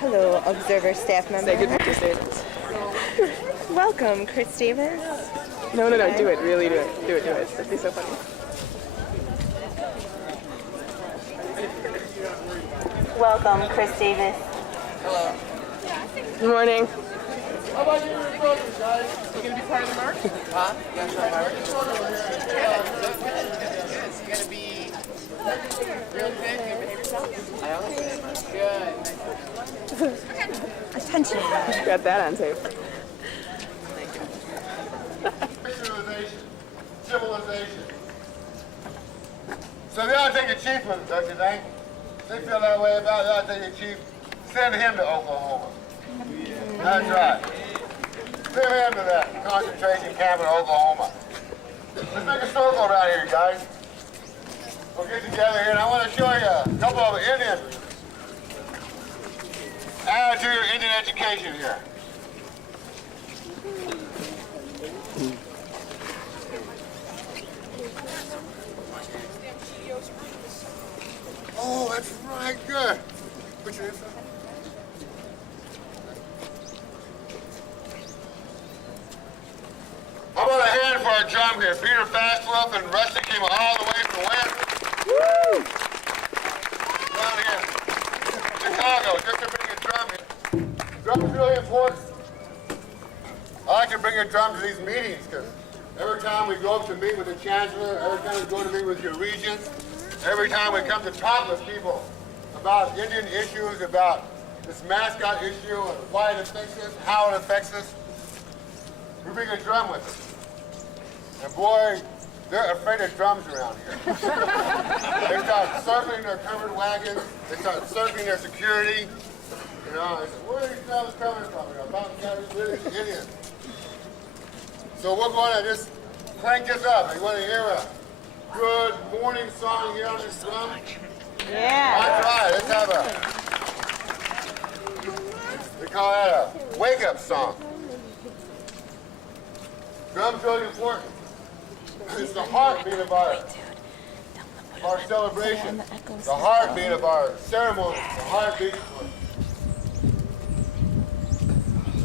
Hello, Observer staff member. Say good picture Davis. Welcome, Chris Davis. No, do it. Really do it. Do it. That'd be so funny. Welcome, Chris Davis. Hello. Good morning. How about you and your brothers, guys? You gonna be part of the march? Huh? Yeah, sure. It's gonna be real good. You behave yourself? I always good. Attention. Got that on tape. Civilization. So they ought to take a chief with them, don't you think? They feel that way about it. They ought to take a chief. Send him to Oklahoma. That's right. Send him to that concentration camp in Oklahoma. Let's make a circle around here, guys. We'll get together here, and I want to show you a couple of Indian add to your Indian education here. Oh, that's right, good. Put your hands up. How about a hand for our drum here? Peter Fastwolf and Rusty came all the way from where? Woo! Down here. Chicago, just to bring a drum here. Drum is really important. I like to bring a drum to these meetings because every time we go up to meet with the chancellor, every time we go to meet with your regent, every time we come to talk with people about Indian issues, about this mascot issue and why it affects us, how it affects us, we bring a drum with us. And boy, they're afraid of drums around here. They start circling their covered wagons, they start circling their security. You know, they say, where are these drums coming from? You know, Mountain County, where are these Indians? So we're going to just crank this up. You want to hear a good morning song here on this drum? Yeah. That's right. Let's have we call that a wake-up song. Drum's really important. It's the heartbeat of our celebration, the heartbeat of our ceremony, the heartbeat of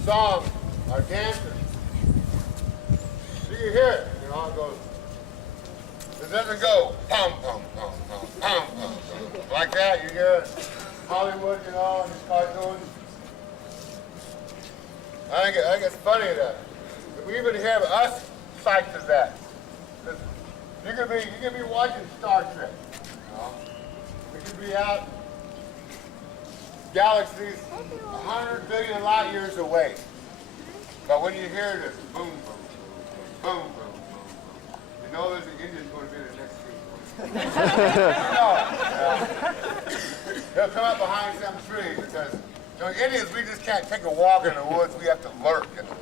song, our dancers. So you hear it, you know, it goes. It doesn't go pum pum pum pum pum pum like that. You hear Hollywood, you know, and these cartoons. I think it's funny that we even have us psyched as that. You could be watching Star Trek. You know? We could be out galaxies 100 billion light years away. But when you hear this boom, boom, boom, boom, boom, boom, you know there's an Indian going to be the next tree. They'll come up behind some tree because, you know, Indians, we just can't take a walk in the woods. We have to lurk in the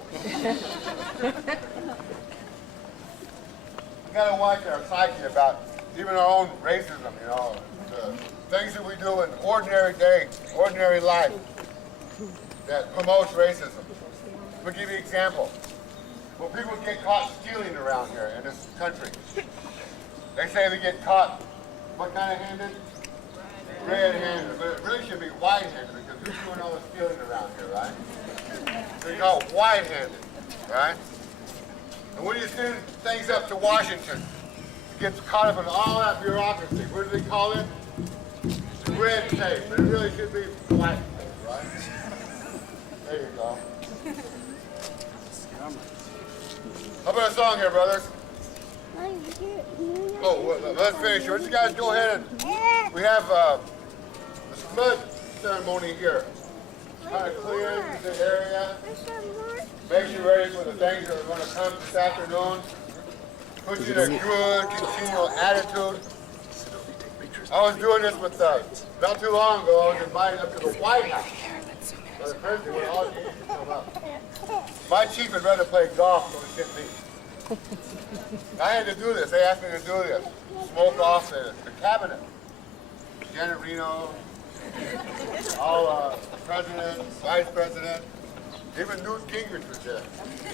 woods. We got to watch our psyche about even our own racism, you know, the things that we do in ordinary day, ordinary life that promotes racism. We'll give you an example. When people get caught stealing around here in this country, they say they get caught, what kind of handed? Red-handed, but it really should be white-handed because who's doing all the stealing around here, right? They're called white-handed, right? And when you send things up to Washington, it gets caught up in all that bureaucracy. What do they call it? Red tape, but it really should be black tape, right? There you go. How about a song here, brothers? Oh, well, let's finish. Let's you guys go ahead and we have a flood ceremony here. Kind of clear the area. Make you ready for the things that are going to come this afternoon. Put you in a good, continual attitude. I was doing this with, not too long ago, I was invited up to the White House. So the president would all need to come up. My chief would rather play golf than sit me. I had to do this. They asked me to do this. Smoke off the cabinet. Janet Reno, all president, vice president, even Newt Gingrich was there.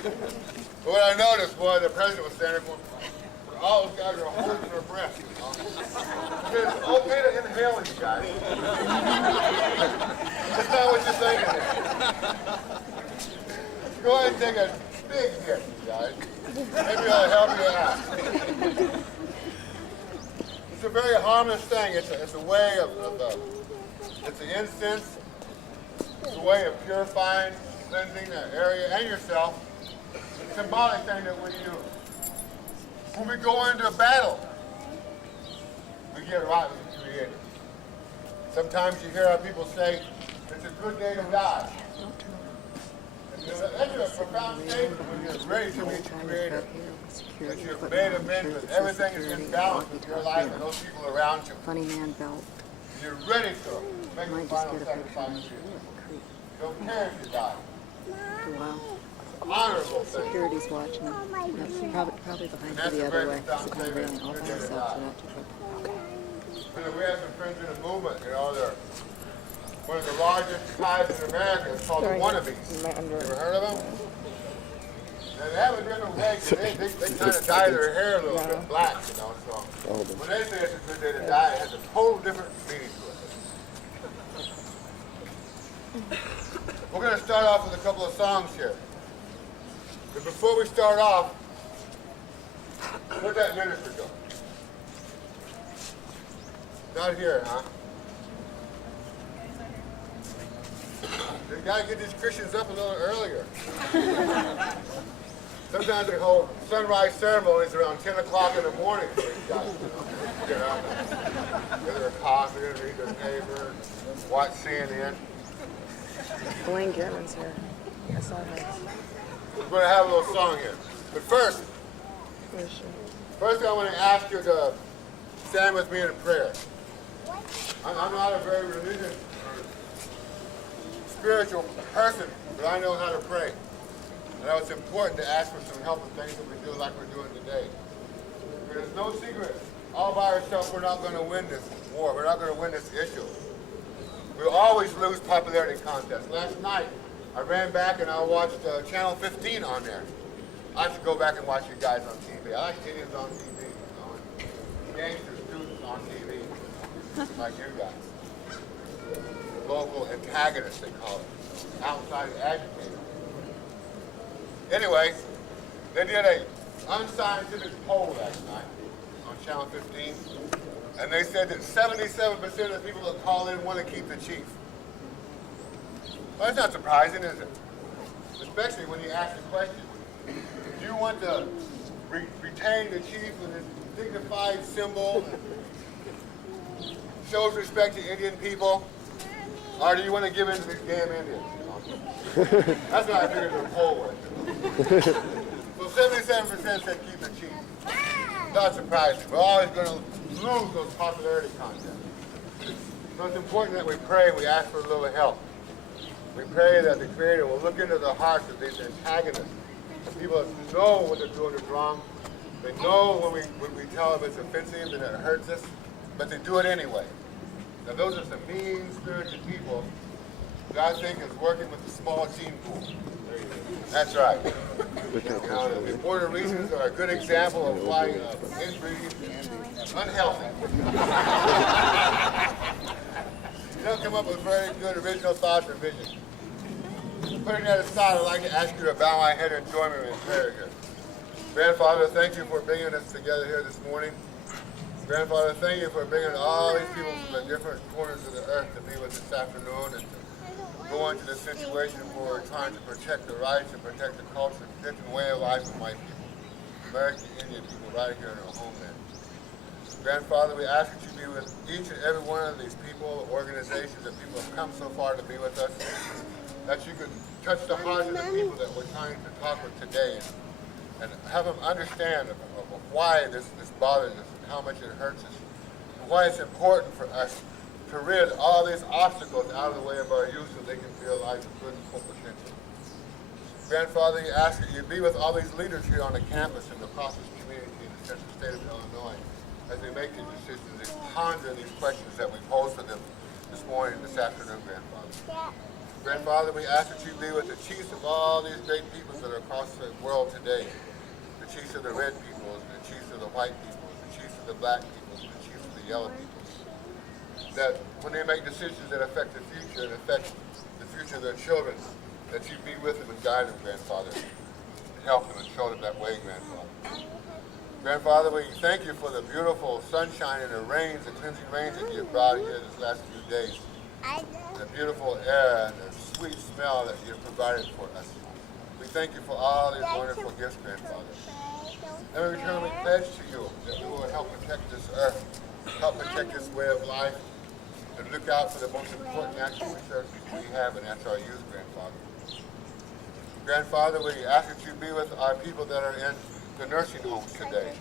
But what I noticed was the president was standing for all those guys are holding their breath. You know? It's okay to inhale, you guys. That's not what you think. Go ahead and take a big hit, you guys. Maybe it'll help you out. It's a very harmless thing. It's a way of it's an incense. It's a way of purifying, cleansing the area and yourself. It's a symbolic thing that when we go into a battle, we get right with the Creator. Sometimes you hear our people say, it's a good day to die. That's a profound statement when you're ready to meet the Creator. That you've made amends with everything is in balance with your life and those people around you. Funny man belt. You're ready to make the Might just final get a picture sacrifice. of creep. Don't care if you die. Wow. It's an honorable thing. Security's watching him. Yep, probably behind That's you the a other very way. profound He's kind of statement. railing all by Good day to himself, so die. not too quick. We have some friends in the movement, they're one of the largest tribes in America. It's called the Wannabes. You ever heard of them? Now, they have a different way, 'cause they kind of dye their hair a little bit black, you know, so when they say it's a good day to die, it has a total different meaning to it. We're going to start off with a couple of songs here. But before we start off, where'd that minister go? Not here, huh? You gotta get these Christians up a little earlier. Sometimes they hold sunrise ceremonies around 10 o'clock in the morning for these guys. Get up, get their coffee, read their paper, watch CNN. Blaine German's here. I saw her. We're gonna have a little song here. But first I want to ask you to stand with me in prayer. I'm not a very religious or spiritual person, but I know how to pray. I know it's important to ask for some help in things that we do like we're doing today. There's no secret. All by ourselves, we're not going to win this war. We're not going to win this issue. We'll always lose popularity contests. Last night, I ran back and I watched Channel 15 on there. I should go back and watch you guys on TV. I like idiots on TV, you know, and gangster students on TV, like you guys. Local antagonists, they call it. Outside agitators. Anyway, they did a unscientific poll last night on Channel 15, and they said that 77% of the people that call in want to keep the chief. Well, that's not surprising, is it? Especially when you ask the question, do you want to retain the chief with his dignified symbol, shows respect to Indian people, or do you want to give in to these damn Indians? That's what I figured the poll was. So 77% said keep the chief. Not surprising. We're always going to lose those popularity contests. So it's important that we pray, we ask for a little help. We pray that the Creator will look into the hearts of these antagonists. People that know what they're doing is wrong. They know when we tell them it's offensive and it hurts us, but they do it anyway. Now those are some mean-spirited people that I think is working with the small gene pool. That's right. Now, the Puerto Ricans are a good example of why inbreeding is unhealthy. You don't come up with very good original thoughts or visions. Putting that aside, I'd like to ask you to bow my head and join me in prayer here. Grandfather, thank you for bringing us together here this morning. Grandfather, thank you for bringing all these people from the different corners of the earth to be with us this afternoon and to go into this situation where we're trying to protect the rights and protect the culture, protect the way of life of my people, American Indian people right here in our homeland. Grandfather, we ask that you be with each and every one of these people, organizations, that people have come so far to be with us, that you could touch the hearts of the people that we're trying to talk with today and have them understand of why this bothers us and how much it hurts us, and why it's important for us to rid all these obstacles out of the way of our youth so they can realize the good and full potential. Grandfather, you ask that you be with all these leaders here on the campus and across this community in the central state of Illinois as they make these decisions, they ponder these questions that we posed to them this morning, this afternoon, Grandfather. Grandfather, we ask that you be with the chiefs of all these great peoples that are across the world today, the chiefs of the red peoples, the chiefs of the white peoples, the chiefs of the black peoples, the chiefs of the yellow peoples, that when they make decisions that affect the future and affect the future of their children, that you be with them and guide them, Grandfather, and help them and show them that way, Grandfather. Grandfather, we thank you for the beautiful sunshine and the rains, the cleansing rains that you have brought here this last few days. The beautiful air and the sweet smell that you have provided for us. We thank you for all these wonderful gifts, Grandfather. And in return, we pledge to you that we will help protect this earth, help protect this way of life, and look out for the most important national resources we have, and that's our youth, Grandfather. Grandfather, we ask that you be with our people that are in the nursing homes today,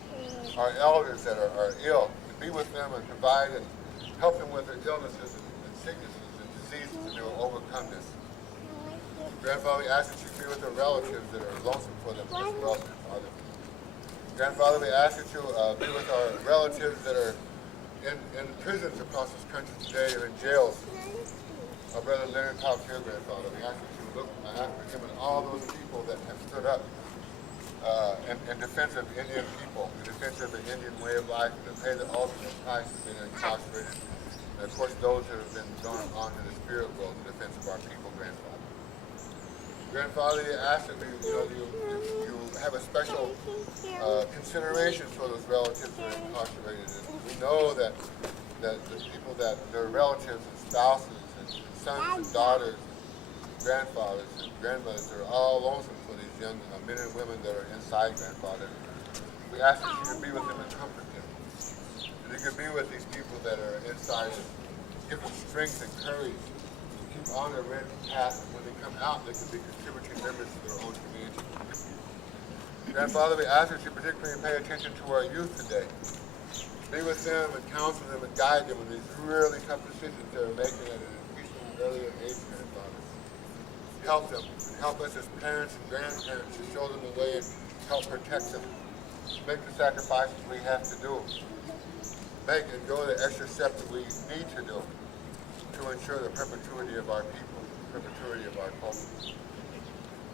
our elders that are ill, to be with them and provide and help them with their illnesses and sicknesses and diseases, and they will overcome this. Grandfather, we ask that you be with the relatives that are lonesome for them as well, Grandfather. Grandfather, we ask that you be with our relatives that are in prisons across this country today or in jails. Our brother Leonard Powell here, Grandfather, we ask that you look after him and all those people that have stood up in defense of Indian people, in defense of the Indian way of life, and to pay the ultimate price of being incarcerated. And of course, those that have been gone on in the spirit world in defense of our people, Grandfather. Grandfather, you ask that you have a special consideration for those relatives that are incarcerated. And we know that the people that their relatives and spouses and sons and daughters, grandfathers and grandmothers are all lonesome for these young men and women that are inside, Grandfather. We ask that you can be with them and comfort them. And you can be with these people that are inside and give them strength and courage to keep on their red path, and when they come out, they can be contributing members to their own community. Grandfather, we ask that you particularly pay attention to our youth today. Be with them and counsel them and guide them in these really tough decisions they're making at an increasingly earlier age, Grandfather. Help them, and help us as parents and grandparents to show them the way and help protect them. Make the sacrifices we have to do. Make and go the extra step that we need to do to ensure the perpetuity of our people, the perpetuity of our culture.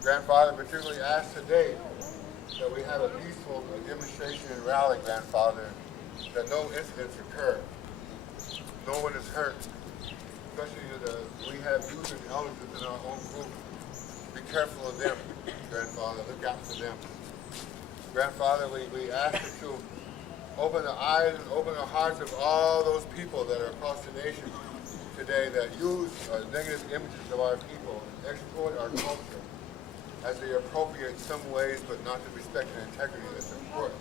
Grandfather, particularly ask today that we have a peaceful demonstration and rally, Grandfather, that no incidents occur. No one is hurt. Especially we have youth and elders within our own group. Be careful of them, Grandfather. Look out for them. Grandfather, we ask that you open the eyes and open the hearts of all those people that are across the nation today that use negative images of our people and exploit our culture as they appropriate some ways, but not the respect and integrity that's important.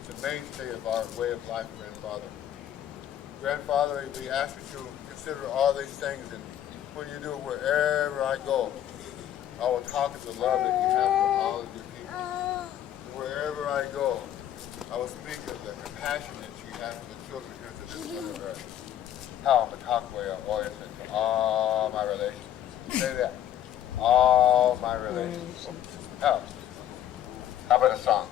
It's the mainstay of our way of life, Grandfather. Grandfather, we ask that you consider all these things, and when you do, wherever I go, I will talk of the love that you have for all of your people. Wherever I go, I will speak of the compassion that you have for the children here to this other earth. How Matakwe Oya said to all my relations. Say that. All my relations. How about a song?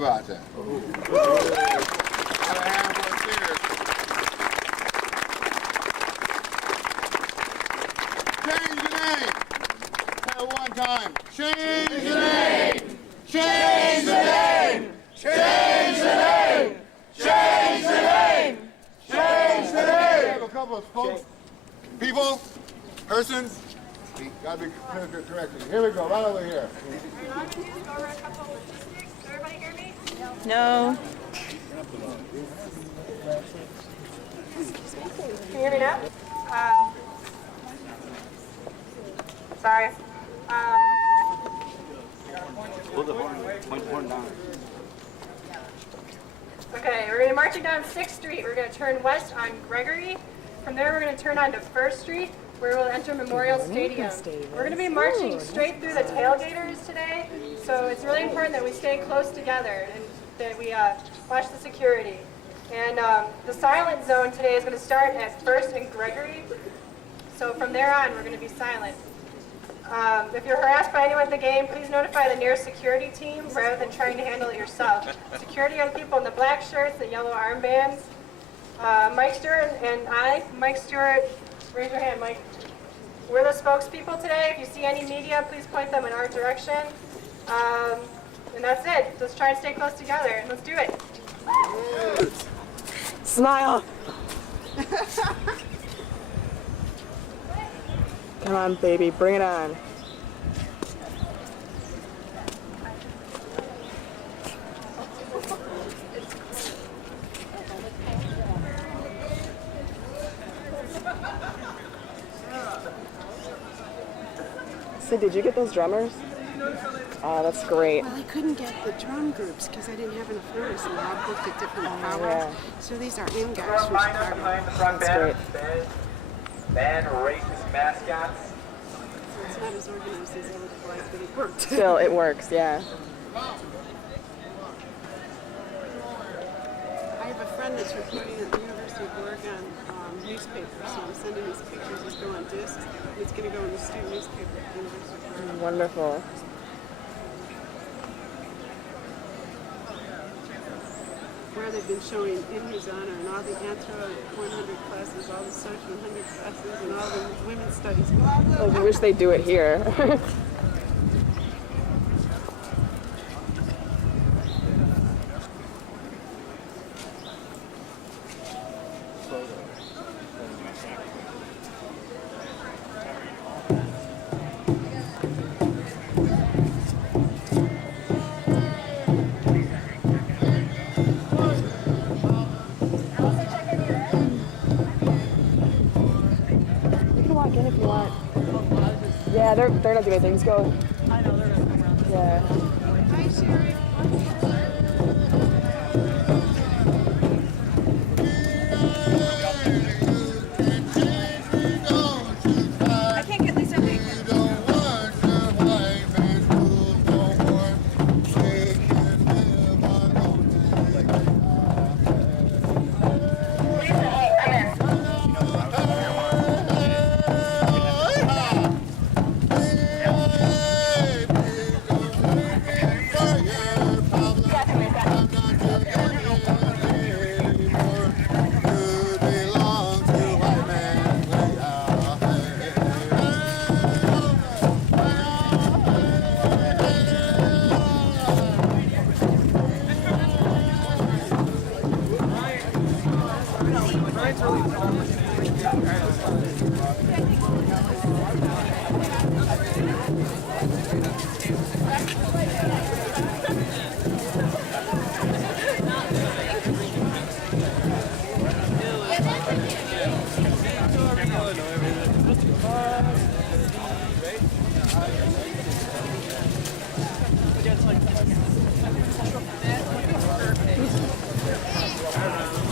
about that? Have a hand for the seniors. Change the name. At one time. Change the name. Change the name. Change the name. Change the name. Change the name. We have a couple of folks, people, persons. You gotta be corrected. Here we go, right over here. Everybody hear me? No. Can you hear me now? Sorry. Okay, we're going to be marching down 6th Street. We're going to turn west on Gregory. From there, we're going to turn onto 1st Street, where we'll enter Memorial Stadium. We're going to be marching straight through the tailgaters today, so it's really important that we stay close together and that we watch the security. And the silent zone today is going to start at 1st and Gregory, so from there on, we're going to be silent. If you're harassed by anyone at the game, please notify the nearest security team rather than trying to handle it yourself. Security are the people in the black shirts, the yellow armbands. Mike Stewart and I, Mike Stewart, raise your hand, Mike. We're the spokespeople today. If you see any media, please point them in our direction. And that's it. Let's try and stay close together. Let's do it. Smile. Come on, baby, bring it on. Sid, did you get those drummers? Oh, that's great. Well, I couldn't get the drum groups because I didn't have enough numbers, and I booked at different hours. So these are in guys from Chicago. That's great. Ban racist mascots. It's not as organized as I would have liked, but it worked. Still, it works, yeah. I have a friend that's reporting at the University of Oregon newspaper, so I'm sending these pictures that go on discs, and it's going to go in the student newspaper at the University of Oregon. Wonderful. Where they've been showing in his honor and all the Anthro 100 classes, all the social 100 classes, and all the women's studies. I wish they'd do it here. If you want. Yeah, they're not doing anything. Just go. I know, they're not coming around. Yeah. Hi, Sherry. I can't get Lisa Bacon.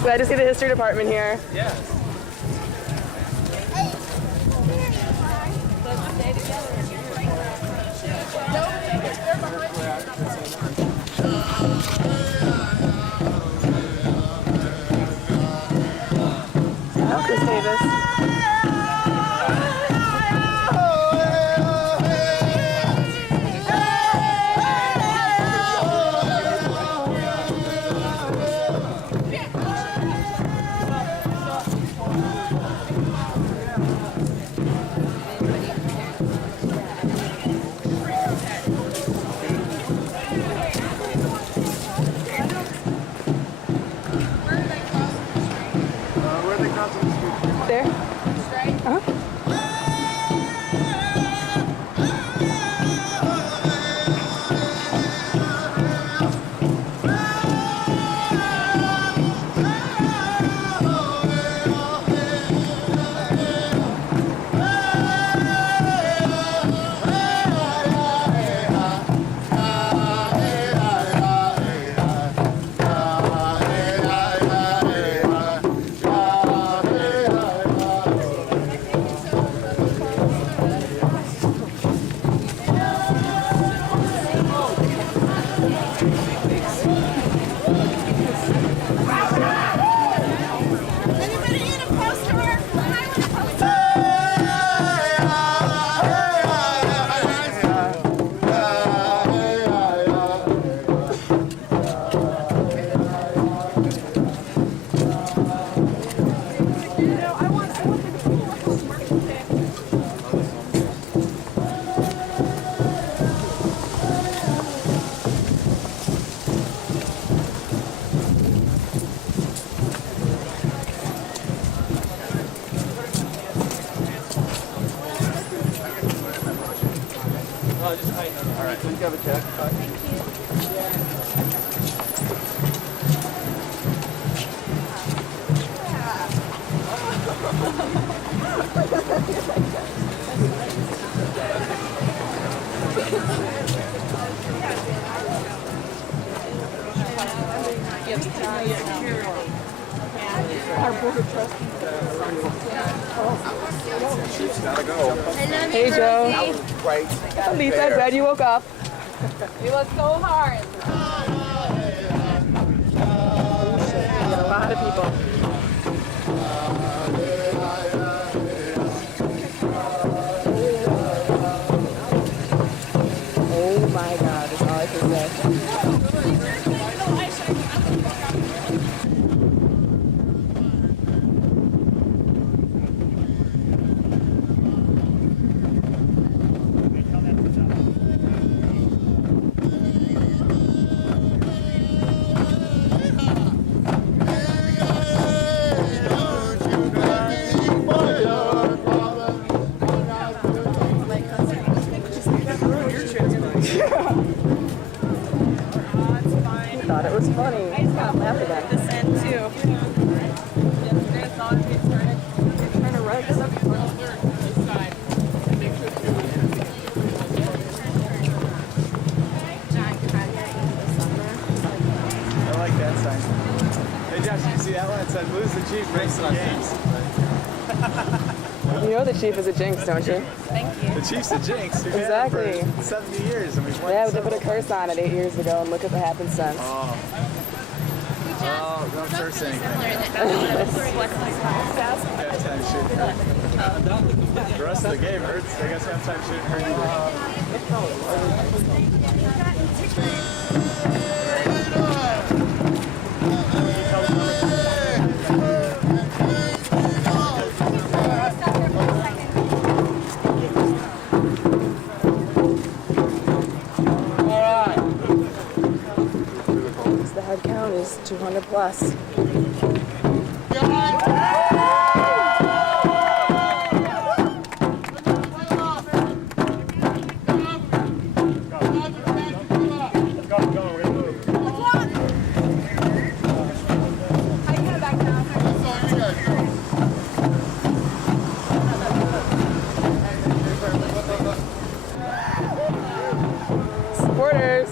Glad to see the history department here. Yeah. Oh, Chris Davis. All right, let's have a check. Hey, Joe. Right. Lisa, I'm glad you woke up. We worked so hard. A lot of people. Oh my God, that's all I can say. Thought it was funny. I just got laughed at that. This end too. Trying to write something. I like that sign. Hey Josh, you see that one? It said, "Lose the Chief, race the games." You know the Chief is a jinx, don't you? The Chief's a jinx. We've Exactly. had him for 70 years, and we've won. Yeah, they put a curse on it 8 years ago, and look what happened since. Oh, don't curse anything. Halftime shouldn't hurt. The rest of the game hurts. I guess halftime shouldn't hurt The head count is 200 plus. Supporters.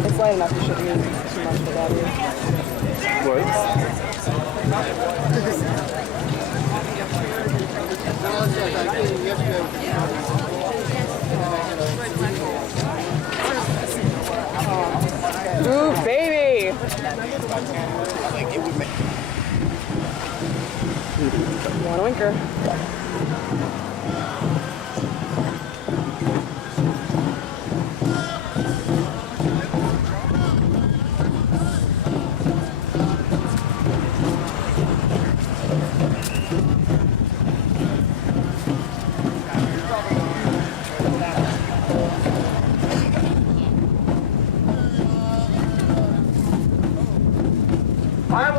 It's light enough, you shouldn't need too much for battery. Ooh, baby! You want a winker?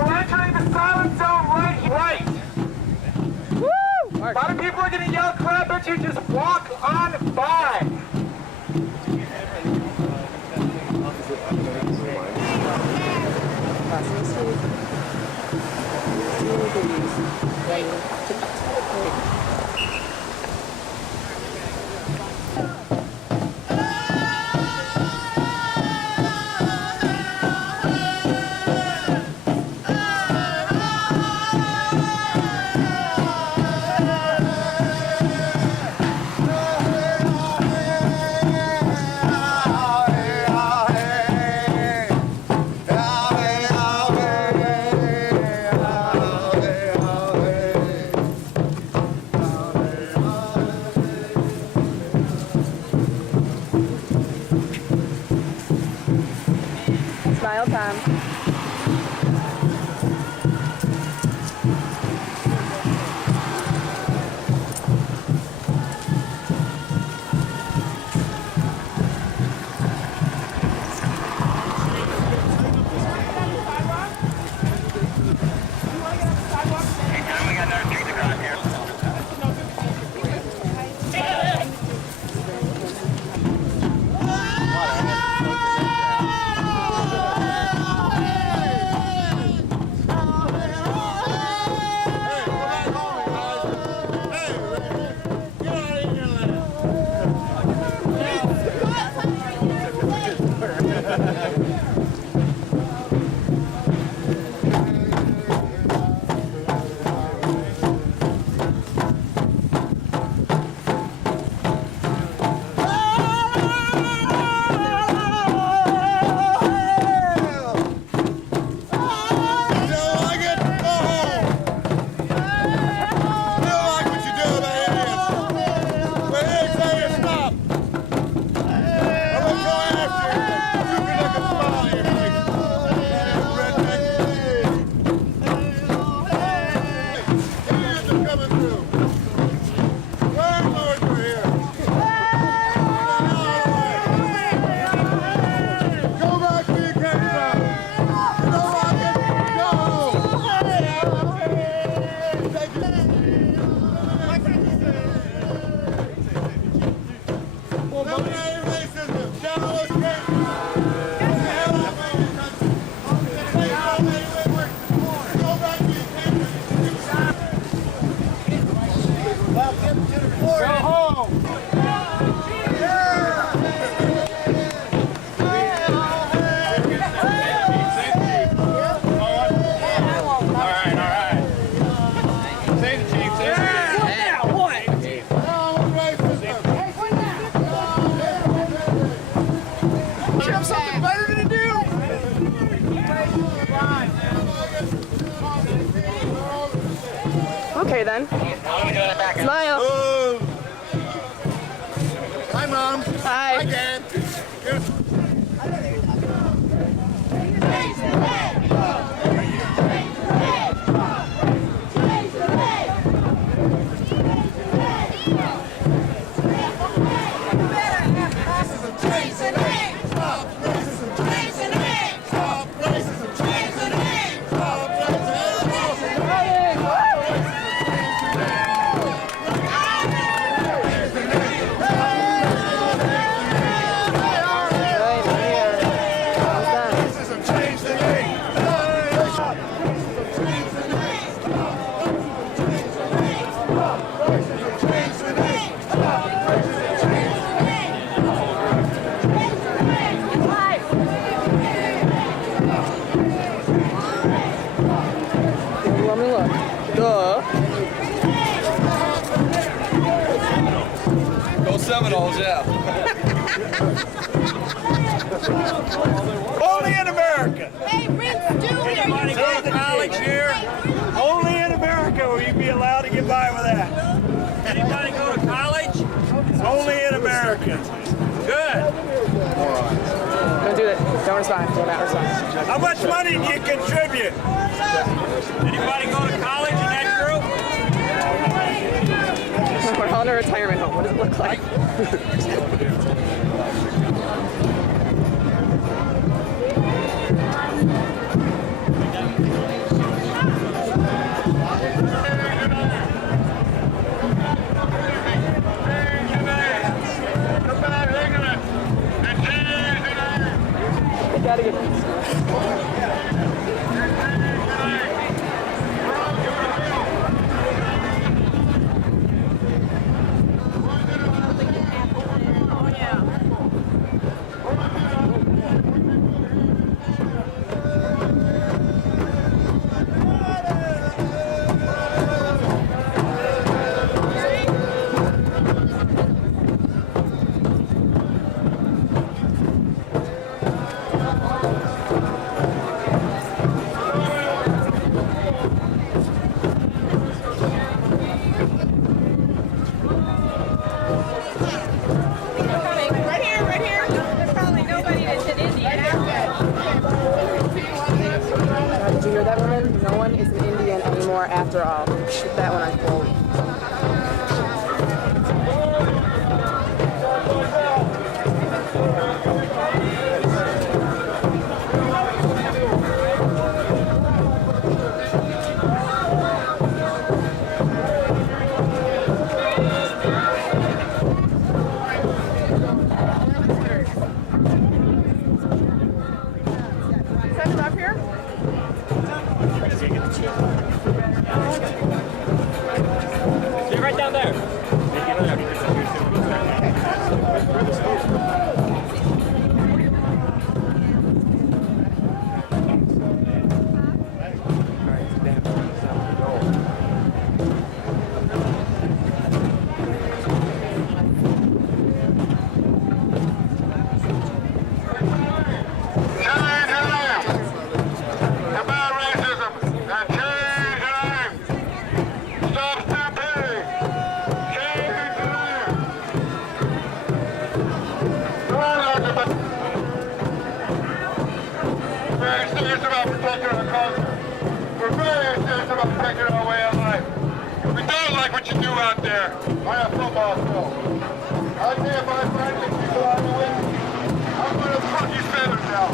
We're entering the silent zone right. Woo! A lot of people are going to yell crap at you. Just walk on by. Crossing the street. Smile time. Okay then. Smile. Hi, Mom. Hi. Hi, Dad. Let me look. Duh. Go Seminoles, yeah. Only in America. Hey, Prince Junior, Anybody go to college here? Only in America will you be allowed to get by with that. Anybody go to college? Only in America. Good. Don't do it. Don't respond. Do not respond. How much money do you contribute? Anybody go to college in that group? We're all in a retirement home. What does it look like? I gotta get this. more after all. Get that one unfold. Send it up here. Stay right down there. We're very serious about protecting our way of life. We don't like what you do out there on a football field. I tell you, if I find any people on the way, I'm going to fuck your feathers out.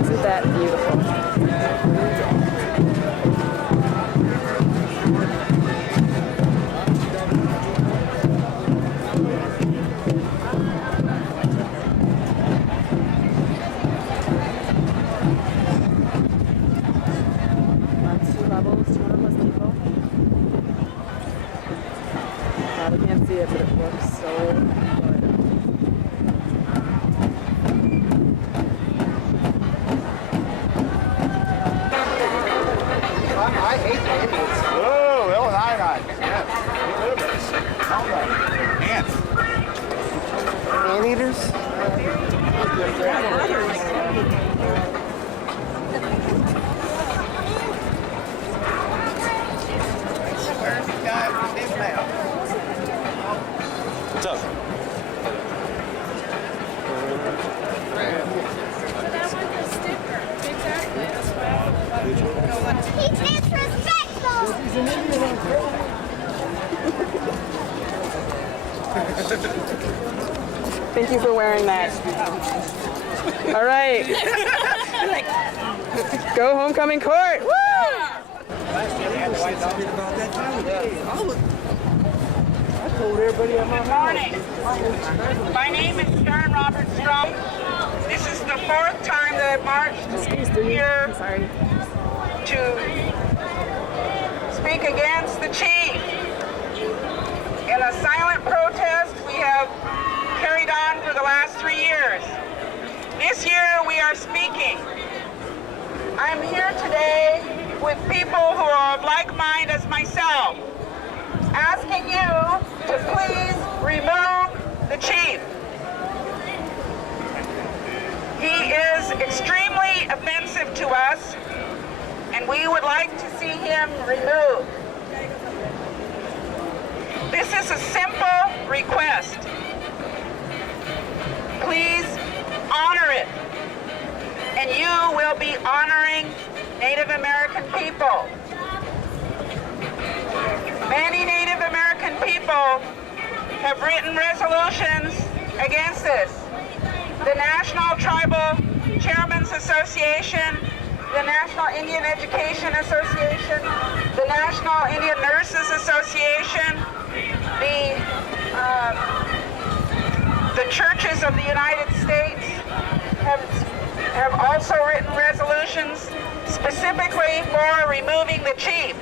Isn't that beautiful? On 2 levels, 200 plus people. Probably can't see it, but it looks so good. I hate the Indians. Oh, that was iodine. Ants. Anteaters? What's up? He's disrespectful! Thank you for wearing that. All right. Go homecoming court. Woo! Good morning. My name is Sharon Robert Strom. This is the 4th time that I've marched here to speak against the chief. In a silent protest we have carried on for the last 3 years. This year we are speaking. I'm here today with people who are of like mind as myself, asking you to please remove the chief. He is extremely offensive to us, and we would like to see him removed. This is a simple request. Please honor it, and you will be honoring Native American people. Many Native American people have written resolutions against this. The National Tribal Chairmen's Association, the National Indian Education Association, the National Indian Nurses Association, the churches of the United States have also written resolutions specifically for removing the chief.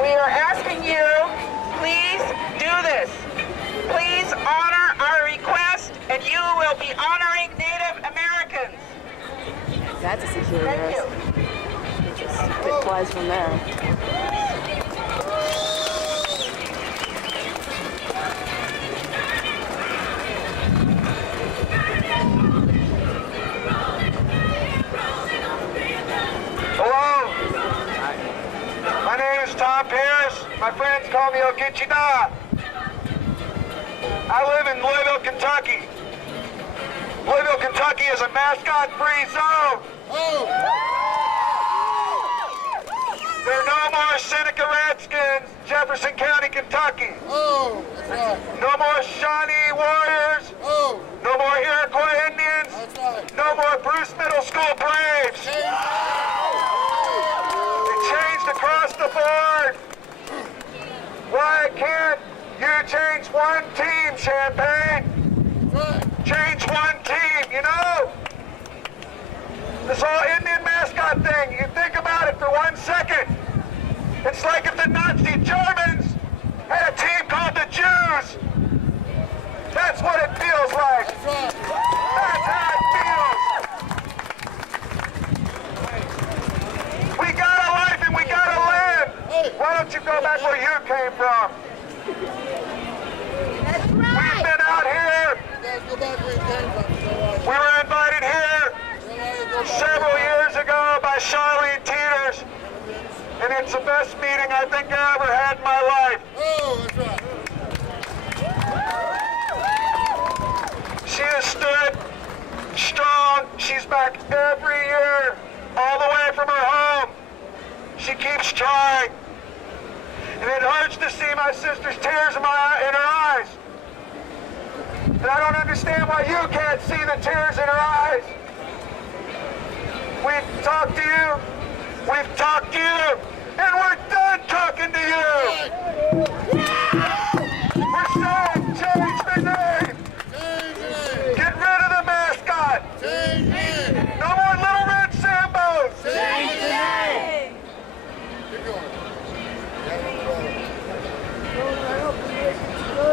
We are asking you, please do this. Please honor our request, and you will be honoring Native Americans. That's a security Thank risk. you. Just it flies from there. Hello. My name is Tom Paris. My friend friends call me Okichida. I live in Louisville, Kentucky. Louisville, Kentucky is a mascot-free zone. There are no more Seneca Redskins, Jefferson County, Kentucky. Oh, that's right. No more Shawnee Warriors. Oh, No more Iroquois Indians. that's right. No more Bruce Middle School Braves. It changed across the board. Why can't you change one team, Champagne? Change one team, you know? This whole Indian mascot thing, you think about it for 1 second. It's like if the Nazi Germans had a team called the Jews. That's what it feels like. That's how it feels. We got a life and we got a land. Why don't you go back where you came from? That's We've right. been out here. Guys, go back where you came from. We were invited here several years ago by Charlene Teeters, and it's the best meeting I think I ever had in my life. Oh, that's right. She has stood strong. She's back every year, all the way from her home. She keeps trying. And it hurts to see my sister's tears in her eyes. And I don't understand why you can't see the tears in her eyes. We've talked to you. We've talked to you. And we're done talking to you. We're saying change the name. Get rid of the mascot. No more little red Sambos. Change the name. Keep going.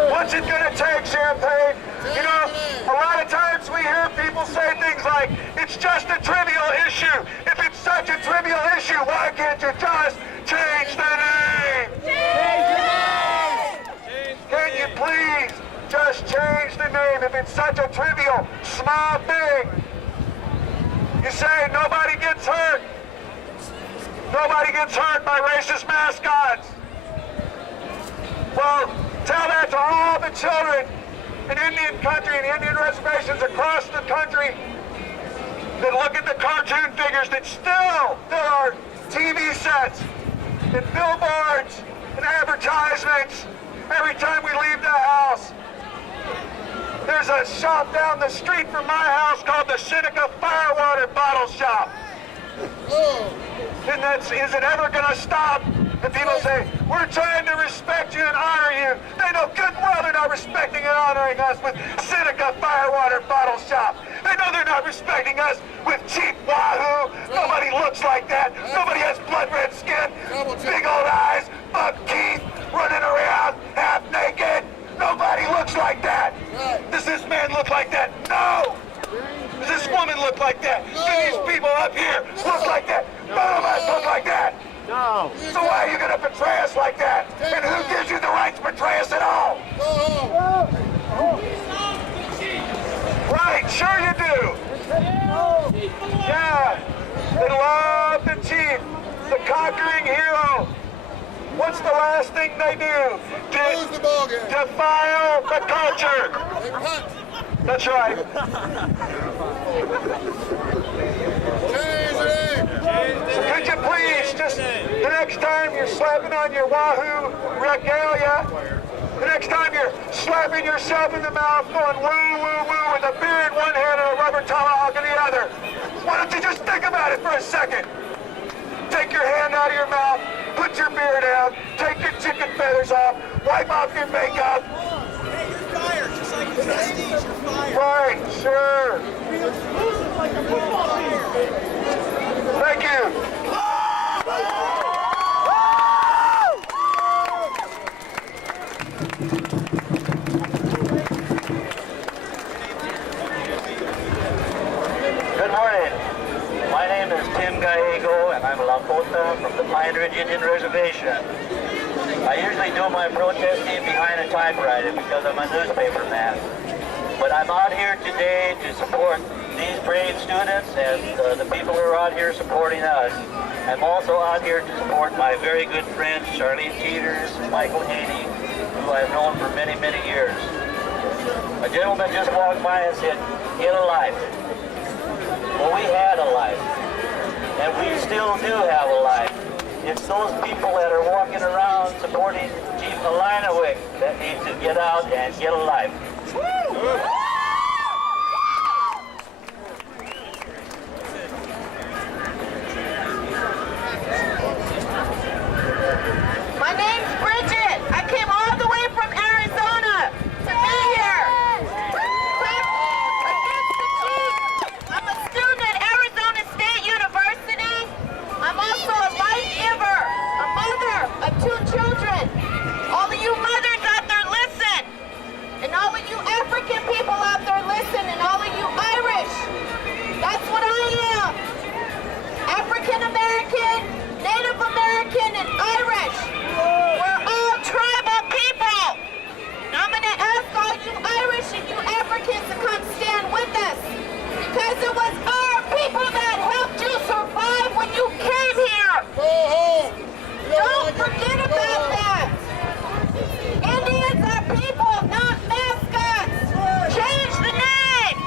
What's it gonna take, Champagne? You know, a lot of times we hear people say things like, it's just a trivial issue. If it's such a trivial issue, why can't you just change the name? Change the name! Can you please just change the name if it's such a trivial, small thing? You say nobody gets hurt. Nobody gets hurt by racist mascots. Well, tell that to all the children in Indian country and Indian reservations across the country that look at the cartoon figures that still there are TV sets and billboards and advertisements every time we leave the house. There's a shop down the street from my house called the Seneca Firewater Bottle Shop. And is it ever going to stop? And people say, we're trying to respect you and honor you. They know good well they're not respecting and honoring us with Seneca Firewater Bottle Shop. They know they're not respecting us with cheap wahoo. Nobody looks like that. Nobody has blood red skin, big old eyes, buck teeth, running around half naked. Nobody looks like that. Does this man look like that? No. Does this woman look like that? Do these people up here look like that? None of us look like that. No. So why are you going to betray us like that? And who gives you the right to betray us at all? Right, sure you do. Yeah, they love the chief, the conquering hero. What's the last thing they do? Lose the ball game. Defile the culture. They punt. That's right. Change the name. Could you please just, the next time you're slapping on your wahoo regalia, the next time you're slapping yourself in the mouth going woo, woo, woo with a beer in one hand and a rubber tomahawk in the other, why don't you just think about it for a second? Take your hand out of your mouth, put your beer down, take your chicken feathers off, wipe off your makeup. Hey, you're fired, just like the Prestige, you're fired. Right, sure. Thank you. Good morning. My name is Tim Gallego, and I'm a Lakota from the Pine Ridge Indian Reservation. I usually do my protesting behind a typewriter because I'm a newspaper man. But I'm out here today to support these brave students and the people who are out here supporting us. I'm also out here to support my very good friends, Charlene Peters and Michael Haney, who I've known for many, many years. A gentleman just walked by and said, "Get a life." Well, we had a life, and we still do have a life. It's those people that are walking around supporting Chief Alinawick that need to get out and get a life. My name's Bridget. I came all the way from Arizona to be here. Clap against the chief. I'm a student at Arizona State University. I'm also a life giver, a mother of 2 children. All of you mothers out there, listen. And all of you African people out there, listen. And all of you Irish. That's what I am. African American, Native American, and Irish. We're all tribal people. Now I'm going to ask all you Irish and you Africans to come stand with us. Because it was our people that helped you survive when you came here. Don't forget about that. Indians are people, not mascots. Change the name.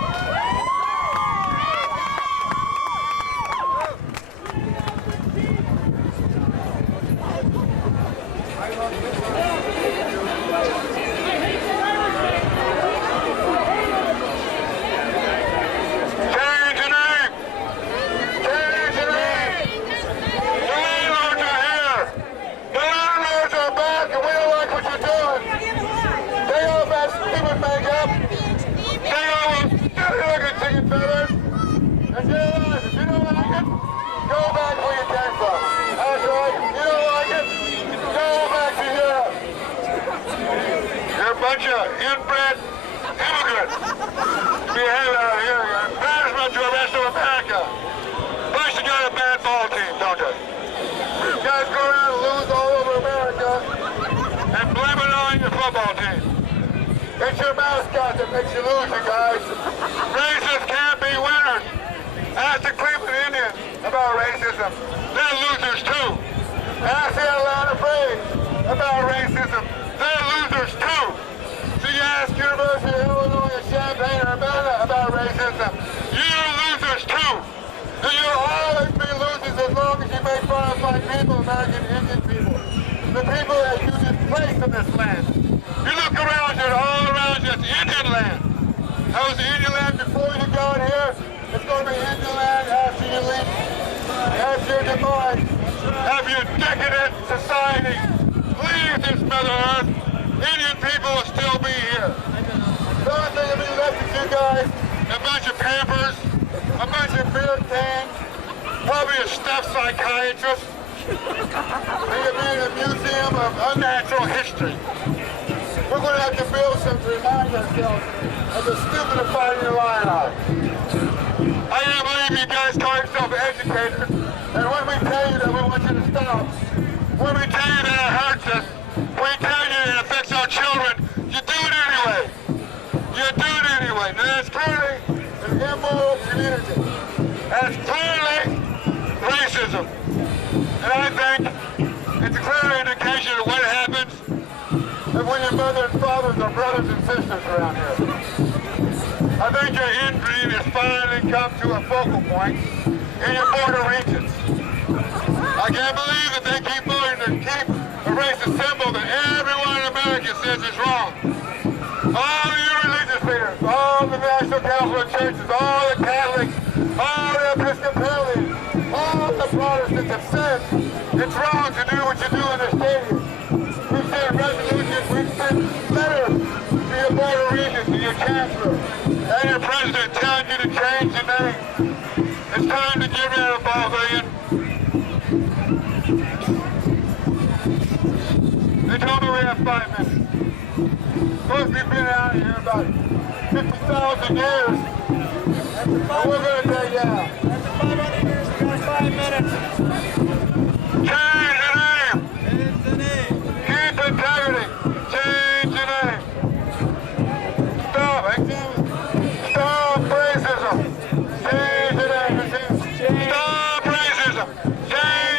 Change your name! Change your name! The landlords are here! The landlords are back and we don't like what you're doing! They all have stupid makeup! They all dirty looking chicken feathers! And realize if you don't like it, go back where you came from! That's right, you don't like it, go back to Europe! You're a bunch of inbred immigrants! Behave out here, you're embarrassment to the rest of America. Plus you got a bad ball team, don't you? You guys go around and lose all over America and blame it on your football team. It's your mascot that makes you lose, you guys. Racists can't be winners. Ask the Cleveland Indians about racism. They're losers too. Ask the Atlanta Braves about racism. They're losers too. So you ask University of Illinois at Champaign-Urbana about racism. You're losers too. And you'll always be losers as long as you make fun of black people, American Indian people. The people that you displaced in this land. You look around you, all around you, it's Indian land. That was Indian land before you got here. It's going to be Indian land after you leave. After your demise. After your decadent society. Leave this Mother Earth. Indian people will still be here. The only thing that will be left is you guys, a bunch of papers, a bunch of beer cans, probably a stuffed psychiatrist. And you'll be in a museum of unnatural history. We're going to have to build some to remind ourselves of the stupidifying your lion eye. I can't believe you guys call yourself educators, and when we tell you that we want you to stop, when we tell you that it hurts us, we tell you it affects our children, you do it anyway. You do it anyway. Now that's clearly an immoral community. That's clearly racism. And I think it's a clear indication of what happens when your mother and fathers are brothers and sisters around here. I think your inbreeding has finally come to a focal point in your border regions. I can't believe that they keep voting to keep a racist symbol that everyone in America says is wrong. All you religious leaders, all the National Council of Churches, all the Catholics, all the Episcopalians, all the Protestants have said it's wrong to do what you do in the stadium. We've sent resolutions, we've sent letters to your border regions, to your chancellor, and your president telling you to change the name. It's time to get rid of Bolivian. They told me we have 5 minutes. Supposed we've been out here about 50,000 years. And we're going to take you out. After 500 years, we got 5 minutes. Change the name. Change the name. Keep integrity. Change the name. Stop. Stop racism. Change the name. Stop racism. Change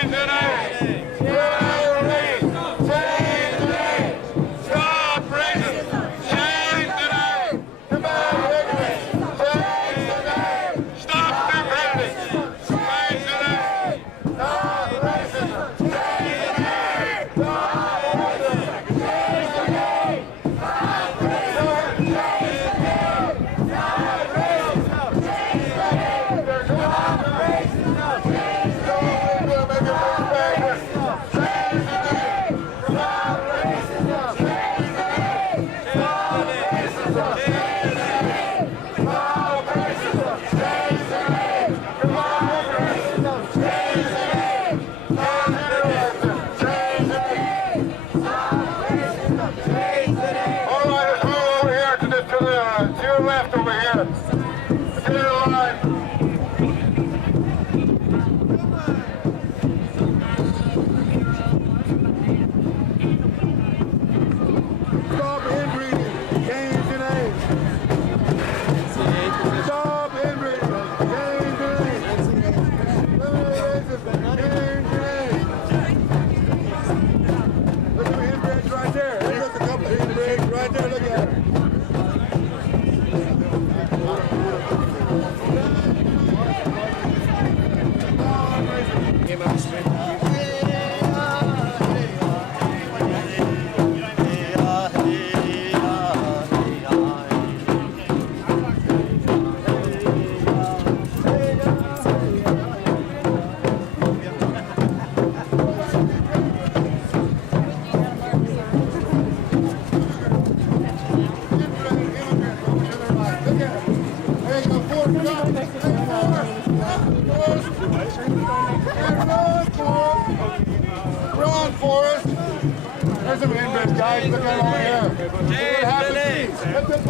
There's some interest, guys. Look at over here. Change the name.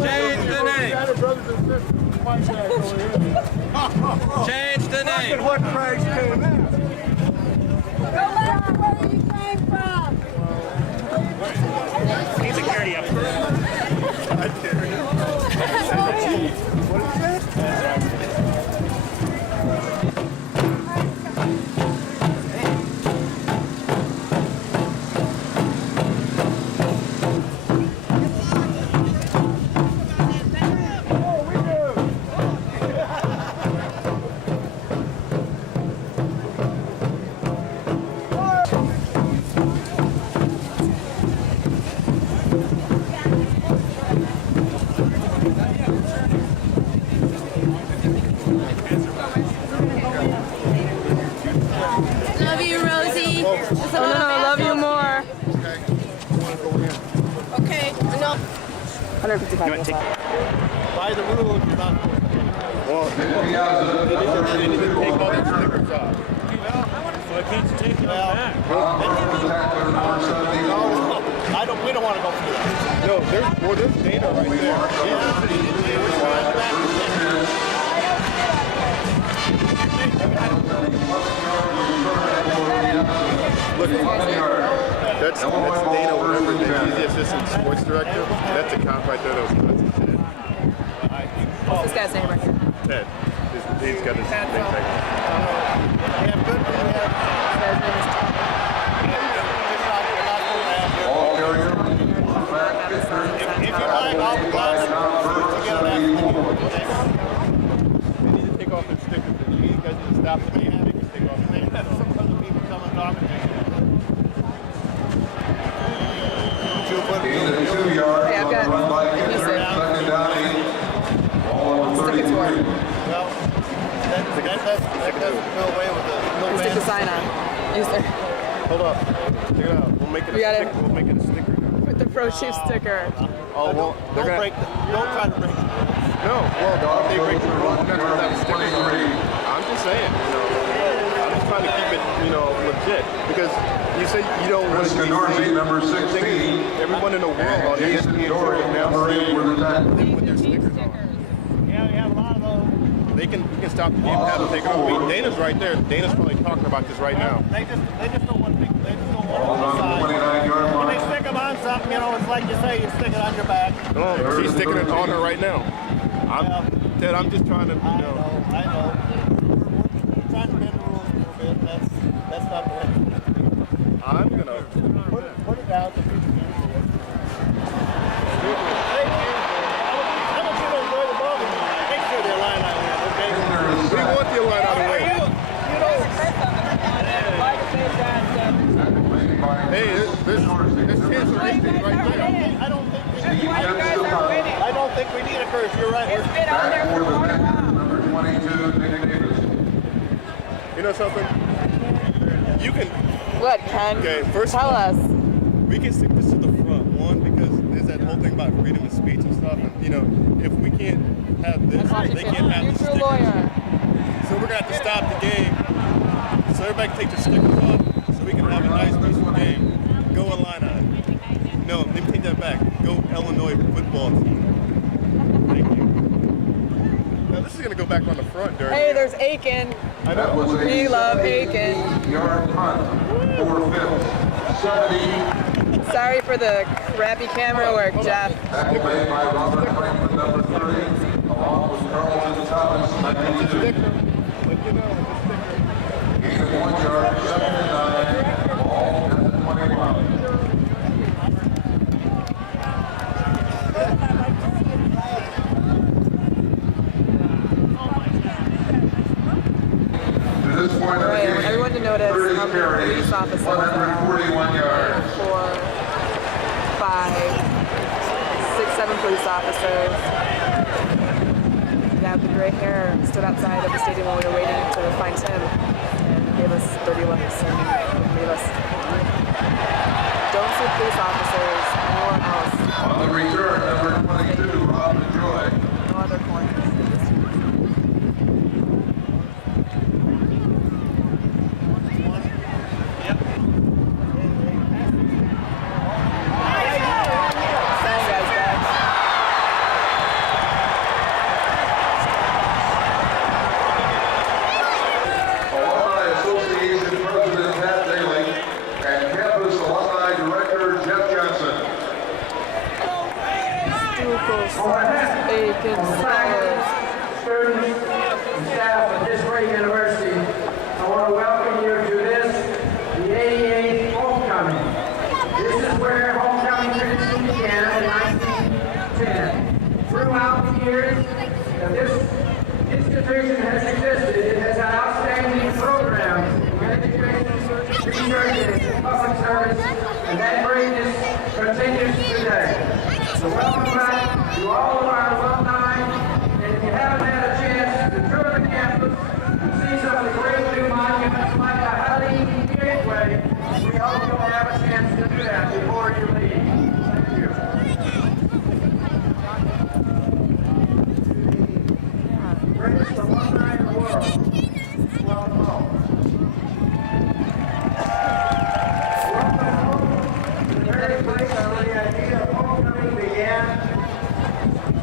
Change the name. Change the name. What price came in? Go back to where you came from. Need security up here. What is it? Love you, Rosie. No, I love you more. Okay, enough. 155 minutes left. By the rules, you're not. Well, they need to take all these stickers off. Why can't you take them back? We don't want to go through that. No, there's data right there. Look, that's Dana, whatever the easy assistant sports director. That's a cop right there that was nuts and shit. What's this guy's name right here? Ted. He's got his name tag. If you like all the glasses, you get an They need to take off their stickers. You guys need to stop it. You can take off their stickers. Some other people come and talk to me. Hey, I've got adhesive. Stick it to her. Well, that doesn't go away with the little Stick the sign on. Use there. Hold up. Check it out. We'll make it a We got it. sticker. We'll make it a sticker. With the Pro Chief sticker. Oh, well, Don't try to break it. No, well, if they break the rules, next we'll have stickers. I'm just saying, I'm just trying to keep it, legit. Because you say you don't want to be seen. Number 16. Everyone in the world on ESPN now saying they put their stickers on. Yeah, we have a lot of those. You can stop the game and have them take it off. I mean, Dana's right there. Dana's probably talking about this right now. They just don't want to be, they just don't want to decide. When they stick them on something, it's like you say, you stick it on your back. No, she's sticking it on her right now. Ted, I'm just trying to, I know. We're trying to bend the rules a little bit. That's not the way. I'm gonna Put it down so people can see it. Hey, how much you enjoy the ball game? Make sure they're lined out here, okay? We want the line out of the way. Hey, this kid's right there. I don't think we need a curse. You're right. It's been on there for a while. Number 22, Nick Davis. You know something? You can. What, Ken? Okay, first Tell us. we can stick this to the front. One, because there's that whole thing about freedom of speech and stuff. And, if we can't have this, they can't have this Neutral sticker. lawyer. So we're going to have to stop the game so everybody can take their stickers off so we can have a nice, peaceful game. Go Illini. No, let me take that back. Go Illinois football team. Thank you. Now this is going to go back on the front, Dirty. Hey, there's Aiken. That was a We love Aiken. 70-yard punt for Phil. 70. Sorry for the crappy camera work, Jeff. Tackle made by Robert Franklin, number 3, along with Carlton Thomas, 92. Gain of 1 yard, 7-9, ball at the 21. To this point of the game, Everyone to notice 30 how many carries, police officers 141 yards. 4, 5, 6, 7 police officers. The guy with the gray hair stood outside of the stadium while we were waiting to find Tim and gave us dirty looks and gave us don't see police officers anywhere else. On the return, number 22, Robin Joy. No other corners. Sucos, Aiken, Scholars. Students and staff of this great university, I want to welcome you to this, the 88th Homecoming. This is where homecoming tradition began in 1910. Throughout the years that this institution has existed, it has had outstanding programs in education, research, and public service, and that greatness continues today. So welcome back to all of our alumni, and if you haven't had a chance to tour the campus and see some of the great new monuments like the Halley Gateway, we hope you'll have a chance to do that before you leave. Thank you. Greatest alumni in the world, welcome home. Welcome home to the very place where the idea of homecoming began.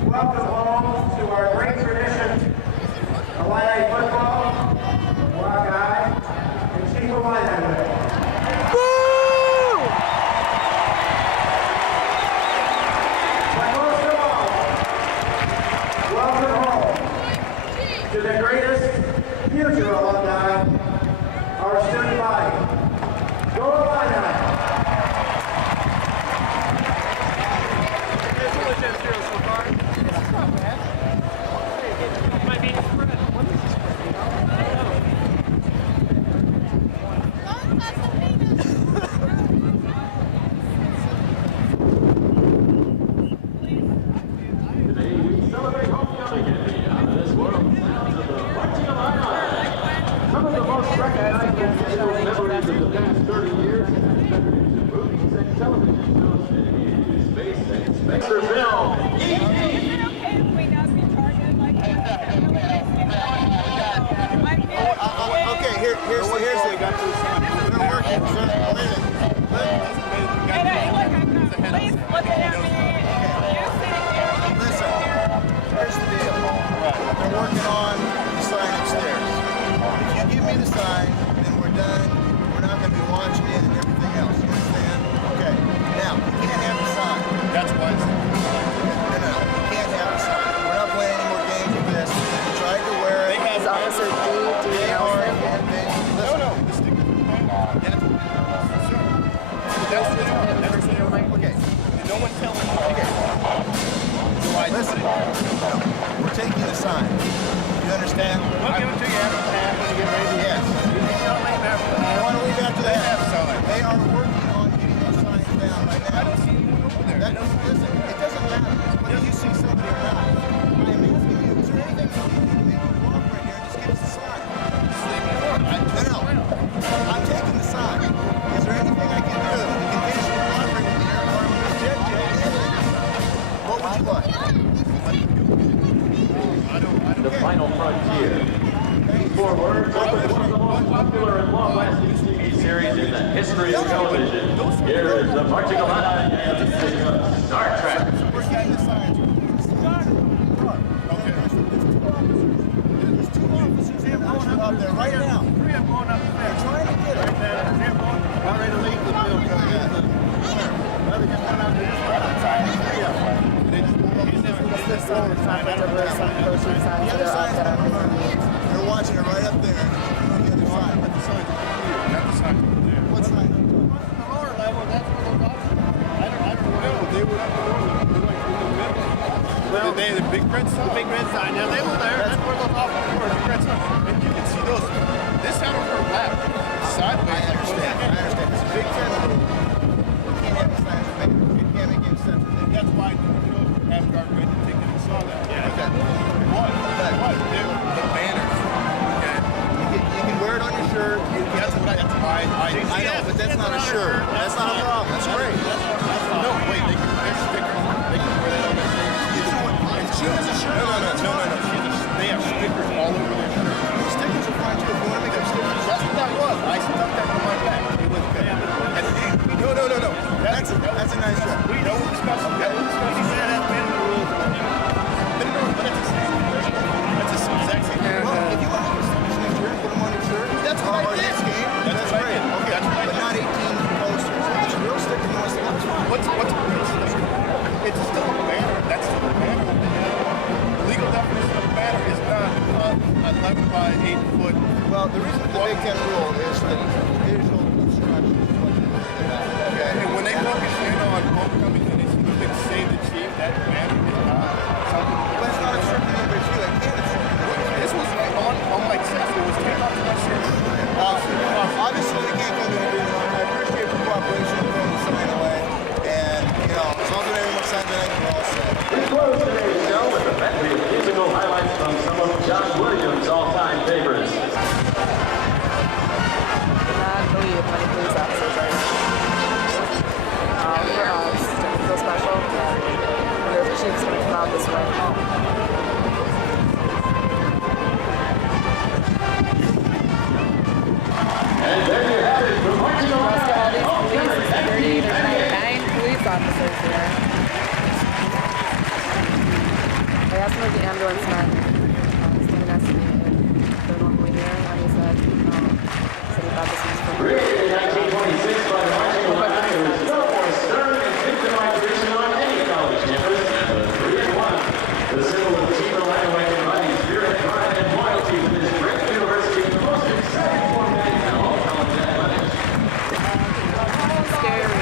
Welcome home to our great tradition of Illini football, Buckeye, and Chief Illini. But most of all, welcome home to the greatest future alumni, our student body. Go Illini! The Final Frontier. These 4 words open one of the most popular and long-lasting TV series in the history of television. Here is the Marching Illini and Star Trek. Up there right now. 3 of them going up there. They're trying to get it. Right there. Already to leave the field. Another just went out there. Just went outside. 3 of them. They just pulled up. The other side's they're watching it right up there. On the other side. Not the side. Not the side. What side? On the lower level, that's where those officers. I don't know. They were up there. They went through the middle. Well, they had the big red sign. The big red sign. Yeah, they were there. That's where those officers were. The red sign. And you can see those. This side over left. Sideways. I understand. It's a big tent. You can't have the signs. You can't make any sense. That's why have guard ready to take them and saw that. Yeah. Okay. What? The banners. Okay. You can wear it on your shirt. That's I know, but that's not a shirt. That's not a problem. That's great. No, wait. There's stickers. They can wear that on their shirt. She has a shirt. No. They have stickers all over their shirt. Stickers are fine too. If you want to make them stickers. That's what that was. I stuck that on my back. It was bad. out this way. And there you have it, from marching on Police security, there's 9 police officers here. I asked one of the ambulance men standing next to me if they're normally here, and he said no. So he thought this was for created in 1926 by the Marching Alumni, there is no more stern and dignified tradition on any college campus than the 3 in 1. The symbol of Chief Illinois embodies spirit, pride, and loyalty to this great university, the most exciting format in all college athletics. scary.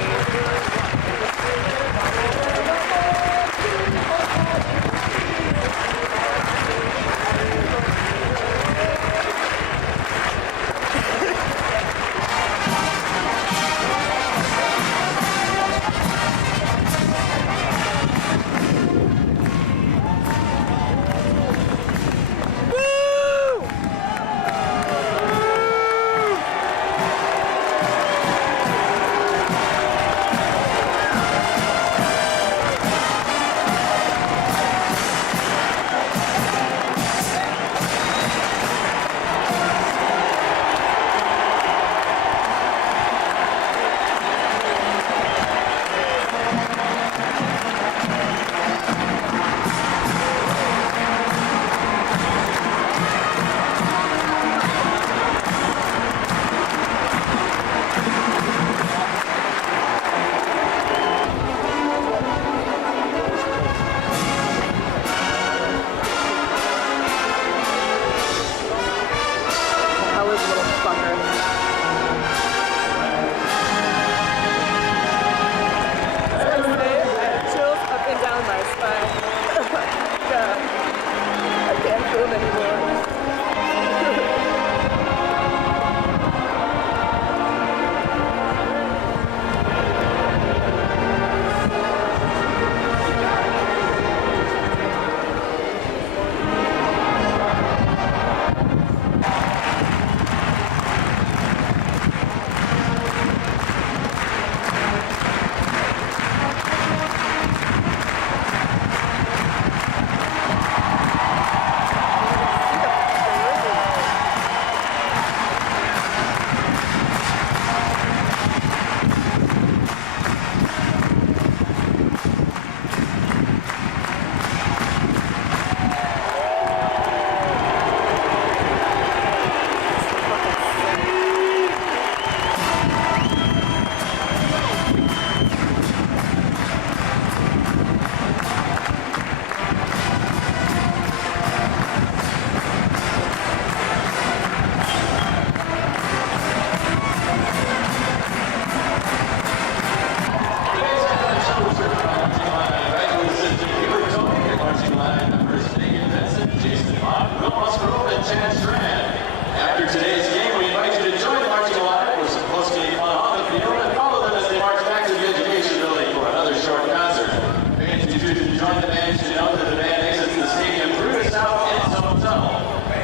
After today's game, we invite you to join the Marching Alumni for some post-game fun on the field and follow them as they march back to the Education Building for another short concert. Fans who choose to join the band should know that the band exits the stadium through the south end zone tunnel.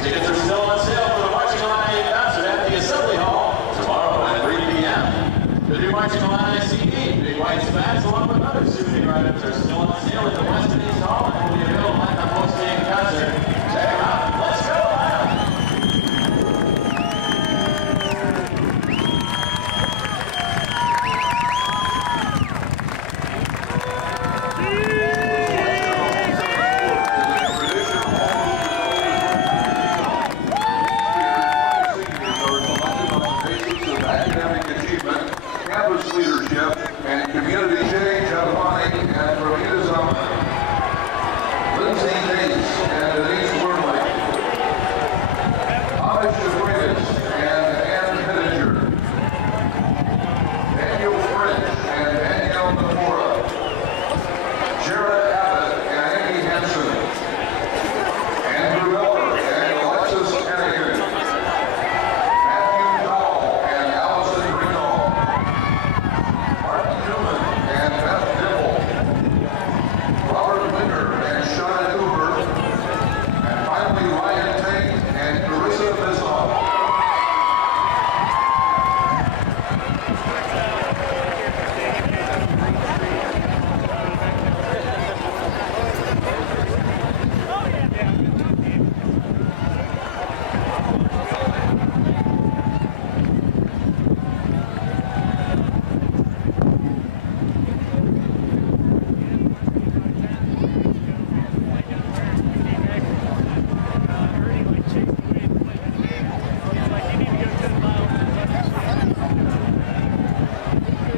Tickets are still on sale for the Marching Alumni concert at the Assembly Hall tomorrow at 3 p.m. The new Marching Alumni CD, Big White Spats, along with other souvenir items are still on sale at the